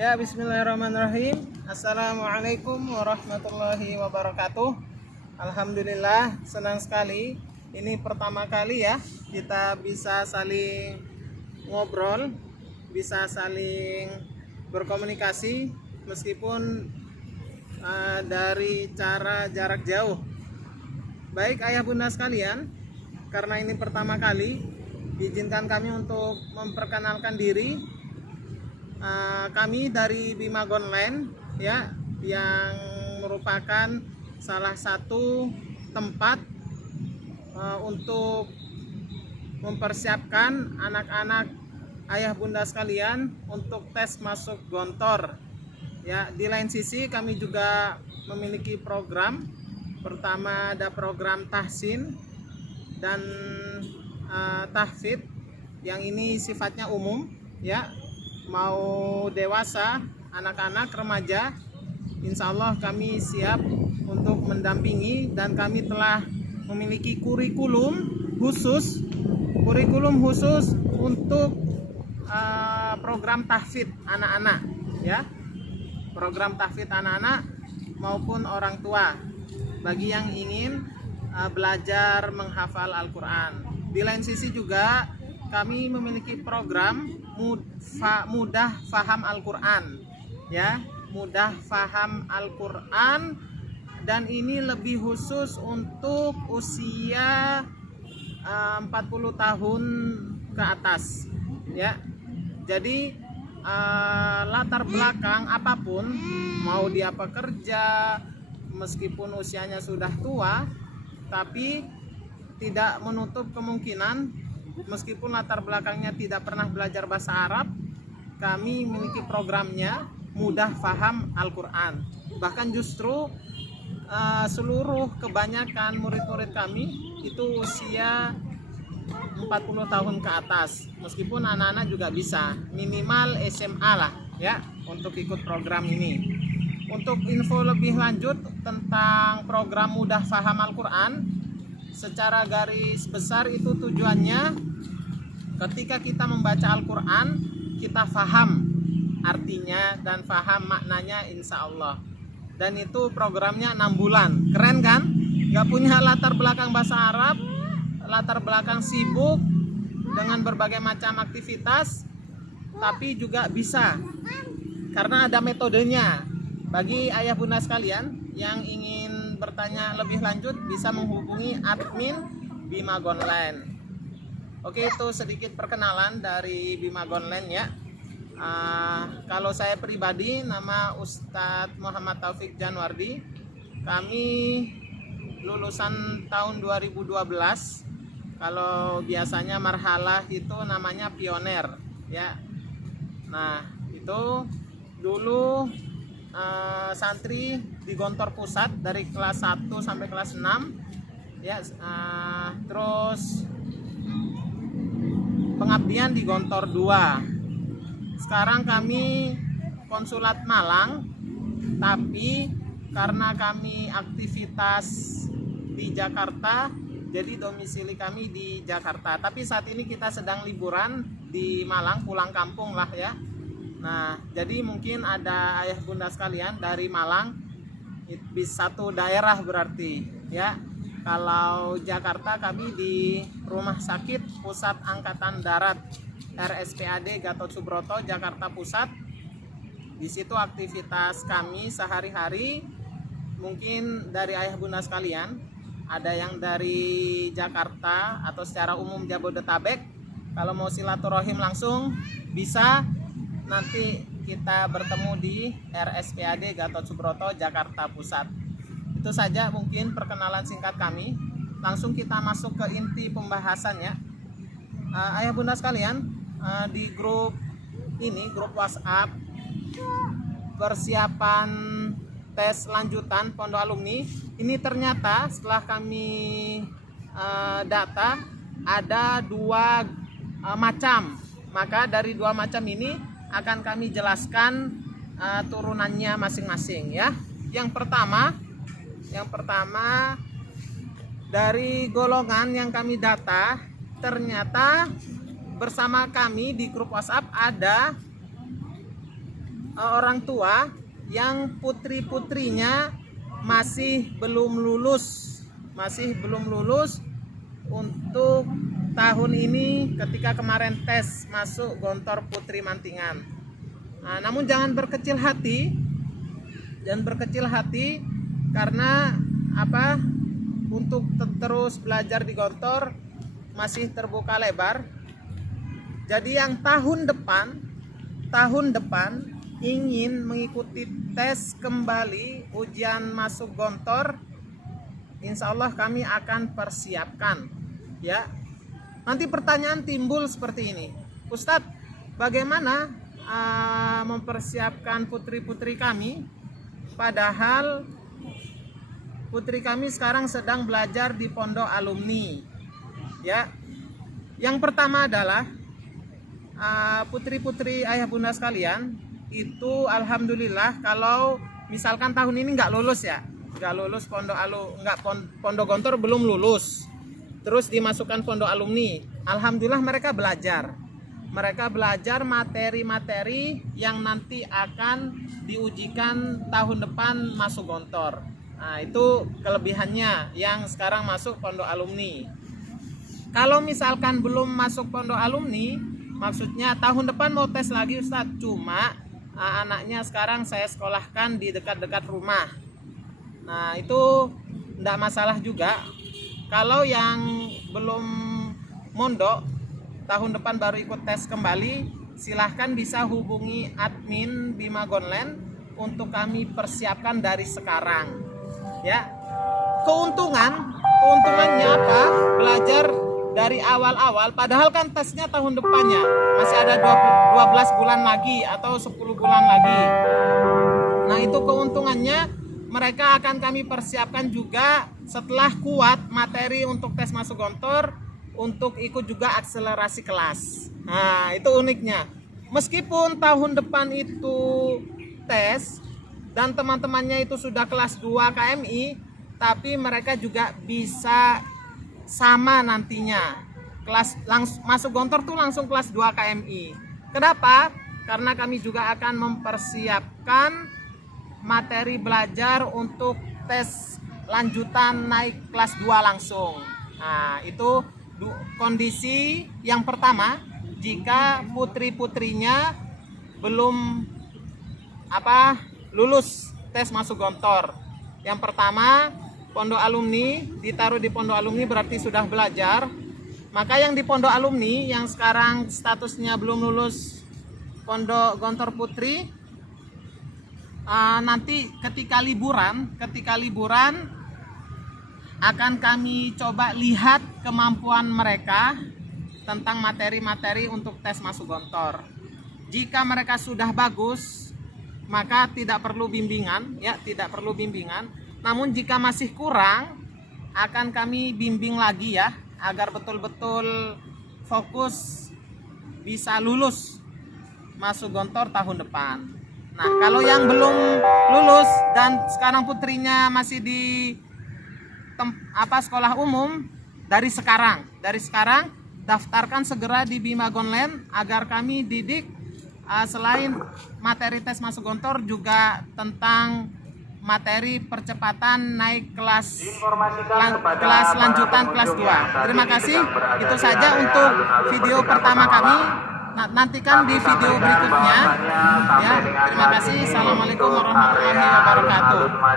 Ya, bismillahirrahmanirrahim. Assalamualaikum warahmatullahi wabarakatuh. Alhamdulillah, senang sekali. Ini pertama kali ya kita bisa saling ngobrol, bisa saling berkomunikasi meskipun dari cara jarak jauh. Baik ayah bunda sekalian, karena ini pertama kali, izinkan kami untuk memperkenalkan diri. Kami dari Bima Gonline ya, yang merupakan salah satu tempat untuk mempersiapkan anak-anak ayah bunda sekalian untuk tes masuk Gontor. Ya, di lain sisi kami juga memiliki program. Pertama ada program tahsin dan tahfidz, yang ini sifatnya umum ya, mau dewasa, anak-anak, remaja, insya Allah kami siap untuk mendampingi, dan kami telah memiliki kurikulum khusus untuk program tahfidz anak-anak ya, program tahfidz anak-anak maupun orang tua bagi yang ingin belajar menghafal Al-Quran. Di lain sisi juga kami memiliki program mudah faham Al-Quran ya, mudah faham Al-Quran, dan ini lebih khusus untuk usia 40 tahun ke atas ya. Jadi latar belakang apapun, mau dia pekerja, meskipun usianya sudah tua, tapi tidak menutup kemungkinan meskipun latar belakangnya tidak pernah belajar bahasa Arab, kami memiliki programnya mudah faham Al-Quran. Bahkan justru seluruh kebanyakan murid-murid kami itu usia 40 tahun ke atas, meskipun anak-anak juga bisa, minimal SMA lah ya, untuk ikut program ini. Untuk info lebih lanjut tentang program mudah faham Al-Quran, secara garis besar itu tujuannya ketika kita membaca Al-Quran, kita faham artinya dan faham maknanya insya Allah. Dan itu programnya 6 bulan. Keren kan? Gak punya latar belakang bahasa Arab, latar belakang sibuk dengan berbagai macam aktivitas, tapi juga bisa karena ada metodenya. Bagi ayah bunda sekalian yang ingin bertanya lebih lanjut, bisa menghubungi admin Bima Gonline. Oke, itu sedikit perkenalan dari Bima Gonline ya. Kalau saya pribadi, nama Ustadz Muhammad Taufik Janwardi. Kami lulusan tahun 2012. Kalau biasanya marhalah itu namanya pioner ya. Nah, itu dulu santri di Gontor Pusat dari kelas 1 sampai kelas 6 ya, terus pengabdian di Gontor 2. Sekarang kami konsulat Malang, tapi karena kami aktivitas di Jakarta, jadi domisili kami di Jakarta. Tapi saat ini kita sedang liburan di Malang, pulang kampung lah ya. Nah, jadi mungkin ada ayah bunda sekalian dari Malang, bisa satu daerah berarti ya. Kalau Jakarta, kami di Rumah Sakit Pusat Angkatan Darat RSPAD Gatot Subroto, Jakarta Pusat. Di situ aktivitas kami sehari-hari. Mungkin dari ayah bunda sekalian, ada yang dari Jakarta atau secara umum Jabodetabek. Kalau mau silaturahim langsung bisa, nanti kita bertemu di RSPAD Gatot Subroto, Jakarta Pusat. Itu saja mungkin perkenalan singkat kami. Langsung kita masuk ke inti pembahasannya. Ayah bunda sekalian, di grup ini, grup WhatsApp persiapan tes lanjutan pondok alumni, ini ternyata setelah kami data ada 2 macam. Maka dari 2 macam ini akan kami jelaskan turunannya masing-masing ya. Yang pertama dari golongan yang kami data, ternyata bersama kami di grup WhatsApp ada orang tua yang putri-putrinya masih belum lulus untuk tahun ini ketika kemarin tes masuk Gontor Putri Mantingan. Nah, namun jangan berkecil hati karena untuk terus belajar di Gontor masih terbuka lebar. Jadi yang tahun depan ingin mengikuti tes kembali ujian masuk Gontor, insya Allah kami akan persiapkan, ya. Nanti pertanyaan timbul seperti ini, Ustadz, bagaimana mempersiapkan putri-putri kami, padahal putri kami sekarang sedang belajar di pondok alumni, ya. Yang pertama adalah putri-putri ayah bunda sekalian, itu alhamdulillah kalau misalkan tahun ini nggak lulus pondok Gontor belum lulus, terus dimasukkan pondok alumni, alhamdulillah mereka belajar materi-materi yang nanti akan diujikan tahun depan masuk Gontor. Nah, itu kelebihannya yang sekarang masuk pondok alumni. Kalau misalkan belum masuk pondok alumni, maksudnya tahun depan mau tes lagi Ustadz, cuma anaknya sekarang saya sekolahkan di dekat-dekat rumah. Nah, itu enggak masalah juga. Kalau yang belum mondok, tahun depan baru ikut tes kembali, silahkan bisa hubungi admin Bima Gonlen untuk kami persiapkan dari sekarang, ya. Keuntungannya apa? Belajar dari awal-awal, padahal kan tesnya tahun depannya masih ada 12 bulan lagi atau 10 bulan lagi. Nah, itu keuntungannya mereka akan kami persiapkan juga setelah kuat materi untuk tes masuk Gontor, untuk ikut juga akselerasi kelas. Nah, itu uniknya. Meskipun tahun depan itu tes dan teman-temannya itu sudah kelas 2 KMI, tapi mereka juga bisa sama nantinya. Masuk Gontor tuh langsung kelas 2 KMI. Kenapa? Karena kami juga akan mempersiapkan materi belajar untuk tes lanjutan naik kelas 2 langsung. Nah, itu kondisi yang pertama jika putri-putrinya belum lulus tes masuk Gontor. Yang pertama, pondok alumni, ditaruh di pondok alumni berarti sudah belajar. Maka yang di pondok alumni yang sekarang statusnya belum lulus pondok Gontor Putri, nanti ketika liburan akan kami coba lihat kemampuan mereka tentang materi-materi untuk tes masuk Gontor. Jika mereka sudah bagus, maka tidak perlu bimbingan. Namun jika masih kurang, akan kami bimbing lagi ya, agar betul-betul fokus bisa lulus masuk Gontor tahun depan. Nah, kalau yang belum lulus dan sekarang putrinya masih di sekolah umum, dari sekarang daftarkan segera di Bima Gonlen agar kami didik selain materi tes masuk Gontor juga tentang materi percepatan naik kelas lanjutan kelas 2. Terima kasih. Itu saja untuk video pertama kami. Nantikan di video berikutnya. Ya, terima kasih. Assalamualaikum warahmatullahi wabarakatuh.